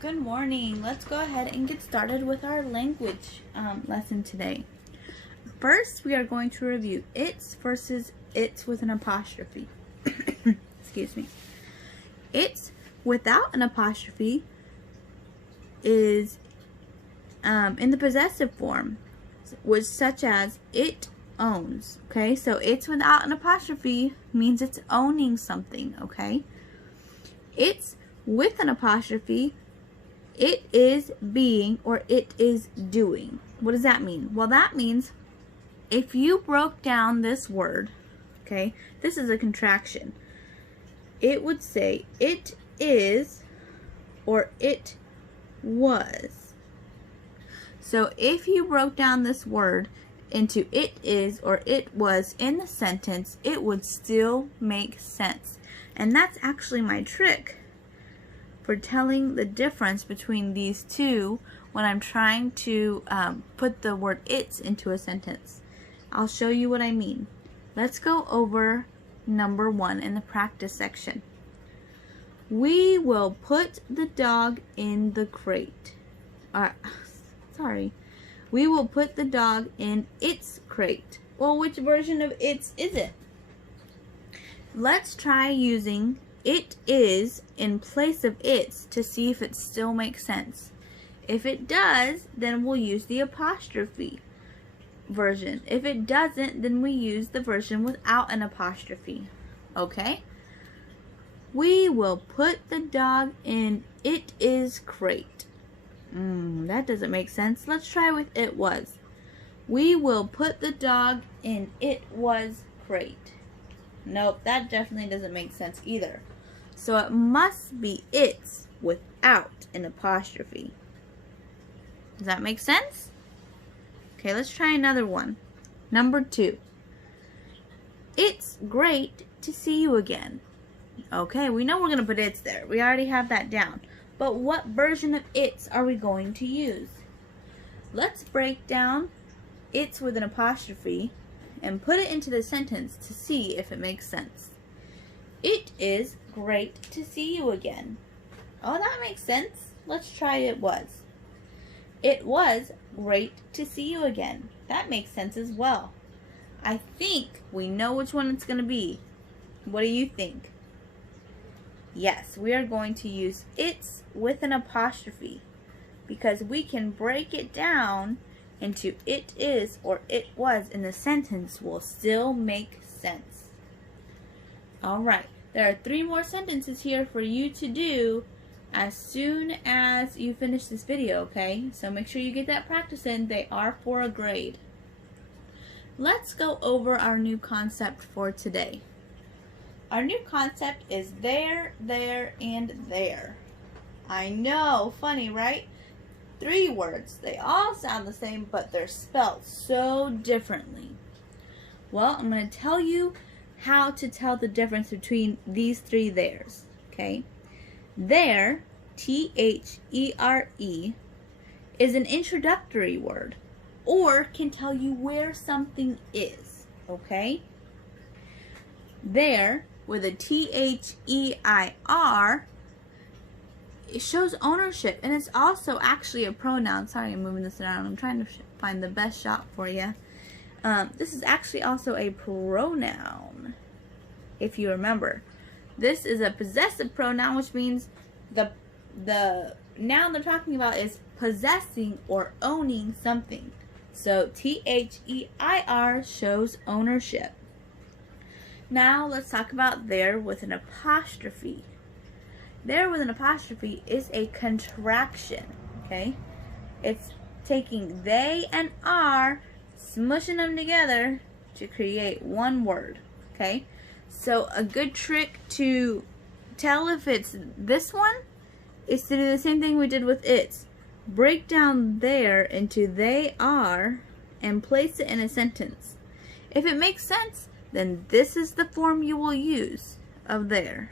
Good morning. Let's go ahead and get started with our language lesson today. First, we are going to review its versus its with an apostrophe. Excuse me. Its without an apostrophe is in the possessive form, which such as it owns. Okay, so it's without an apostrophe means it's owning something. Okay, it's with an apostrophe, it is being or it is doing. What does that mean? Well, that means if you broke down this word, okay, this is a contraction. It would say it is or it was. So if you broke down this word into it is or it was in the sentence, it would still make sense. And that's actually my trick for telling the difference between these two when I'm trying to put the word it's into a sentence. I'll show you what I mean. Let's go over number 1 in the practice section. We will put the dog in the crate. We will put the dog in its crate. Well, which version of its is it? Let's try using it is in place of its to see if it still makes sense. If it does, then we'll use the apostrophe version. If it doesn't, then we use the version without an apostrophe. Okay? We will put the dog in it is crate. That doesn't make sense. Let's try with it was. We will put the dog in it was crate. Nope, that definitely doesn't make sense either. So it must be it's without an apostrophe. Does that make sense? Okay, let's try another one. Number 2. It's great to see you again. Okay, we know we're going to put it's there. We already have that down. But what version of it's are we going to use? Let's break down it's with an apostrophe and put it into the sentence to see if it makes sense. It is great to see you again. Oh, that makes sense. Let's try it was. It was great to see you again. That makes sense as well. I think we know which one it's going to be. What do you think? Yes, we are going to use it's with an apostrophe because we can break it down into it is or it was and the sentence will still make sense. Alright, there are 3 more sentences here for you to do as soon as you finish this video, okay? So make sure you get that practice in. They are for a grade. Let's go over our new concept for today. Our new concept is there, and there. I know, funny, right? 3 words. They all sound the same, but they're spelled so differently. Well, I'm going to tell you how to tell the difference between these 3 theirs, okay? There, T-H-E-R-E, is an introductory word or can tell you where something is, okay? There, with a T-H-E-I-R, it shows ownership, and it's also actually a pronoun. Sorry, I'm moving this around. I'm trying to find the best shot for you. This is actually also a pronoun, if you remember. This is a possessive pronoun, which means the noun they're talking about is possessing or owning something. So T-H-E-I-R shows ownership. Now let's talk about there with an apostrophe. There with an apostrophe is a contraction, okay? It's taking they and are, smushing them together to create one word, okay? So a good trick to tell if it's this one is to do the same thing we did with it's. Break down there into they are and place it in a sentence. If it makes sense, then this is the form you will use of there.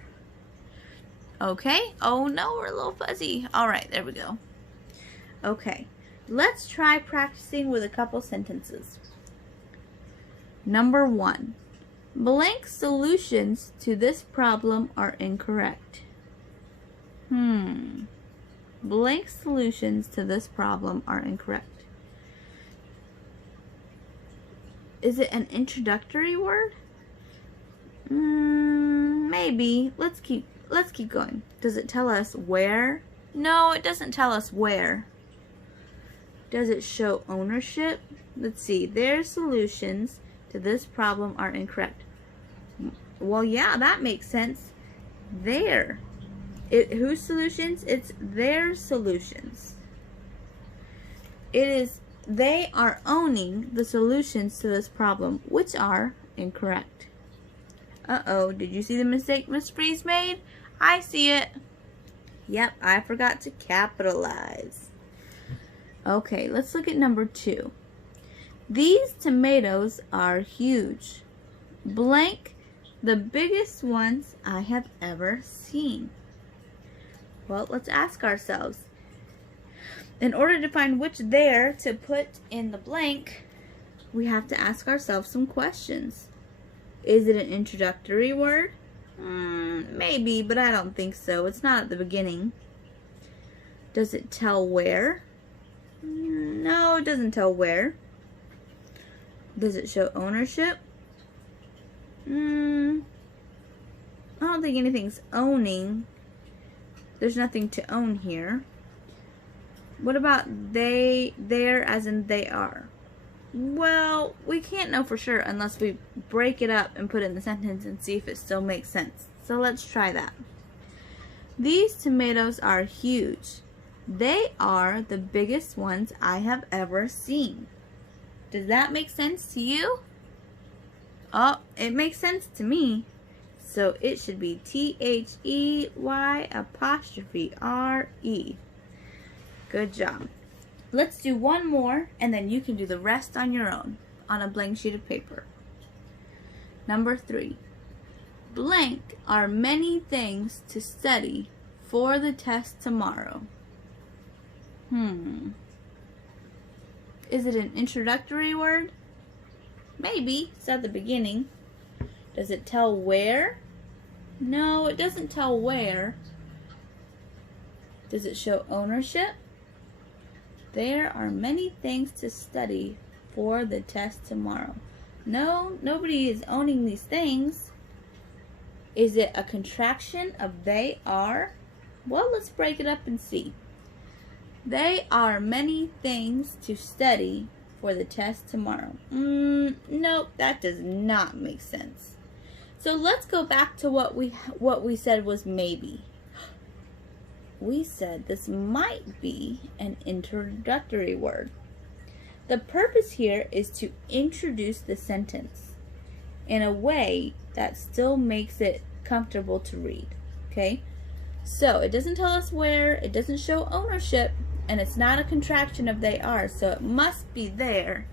Okay? Oh no, we're a little fuzzy. Alright, there we go. Okay, let's try practicing with a couple sentences. Number 1. Blank solutions to this problem are incorrect. blank solutions to this problem are incorrect. Is it an introductory word? Maybe. Let's keep going. Does it tell us where? No, it doesn't tell us where. Does it show ownership? Let's see. Their solutions to this problem are incorrect. Well, yeah, that makes sense. Their. Whose solutions? It's their solutions. They are owning the solutions to this problem, which are incorrect. Uh-oh, did you see the mistake Miss Freeze made? I see it. Yep, I forgot to capitalize. Okay, let's look at number 2. These tomatoes are huge. Blank, the biggest ones I have ever seen. Well, let's ask ourselves. In order to find which there to put in the blank, we have to ask ourselves some questions. Is it an introductory word? Maybe, but I don't think so. It's not at the beginning. Does it tell where? No, it doesn't tell where. Does it show ownership? I don't think anything's owning. There's nothing to own here. What about there as in they are? Well, we can't know for sure unless we break it up and put it in the sentence and see if it still makes sense. So let's try that. These tomatoes are huge. They are the biggest ones I have ever seen. Does that make sense to you? Oh, it makes sense to me. So it should be THEY''RE. Good job. Let's do one more, and then you can do the rest on your own on a blank sheet of paper. Number 3. Blank are many things to study for the test tomorrow. Is it an introductory word? Maybe. It's at the beginning. Does it tell where? No, it doesn't tell where. Does it show ownership? There are many things to study for the test tomorrow. No, nobody is owning these things. Is it a contraction of they are? Well, let's break it up and see. They are many things to study for the test tomorrow. Nope, that does not make sense. So let's go back to what we said was maybe. We said this might be an introductory word. The purpose here is to introduce the sentence in a way that still makes it comfortable to read. Okay? So it doesn't tell us where, it doesn't show ownership, and it's not a contraction of they are, so it must be there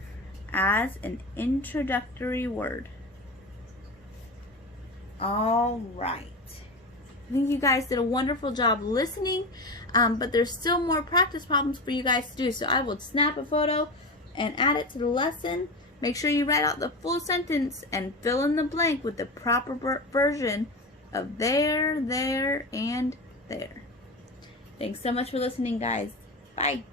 as an introductory word. All right. I think you guys did a wonderful job listening, but there's still more practice problems for you guys to do. So I will snap a photo and add it to the lesson. Make sure you write out the full sentence and fill in the blank with the proper version of there, and there. Thanks so much for listening, guys. Bye.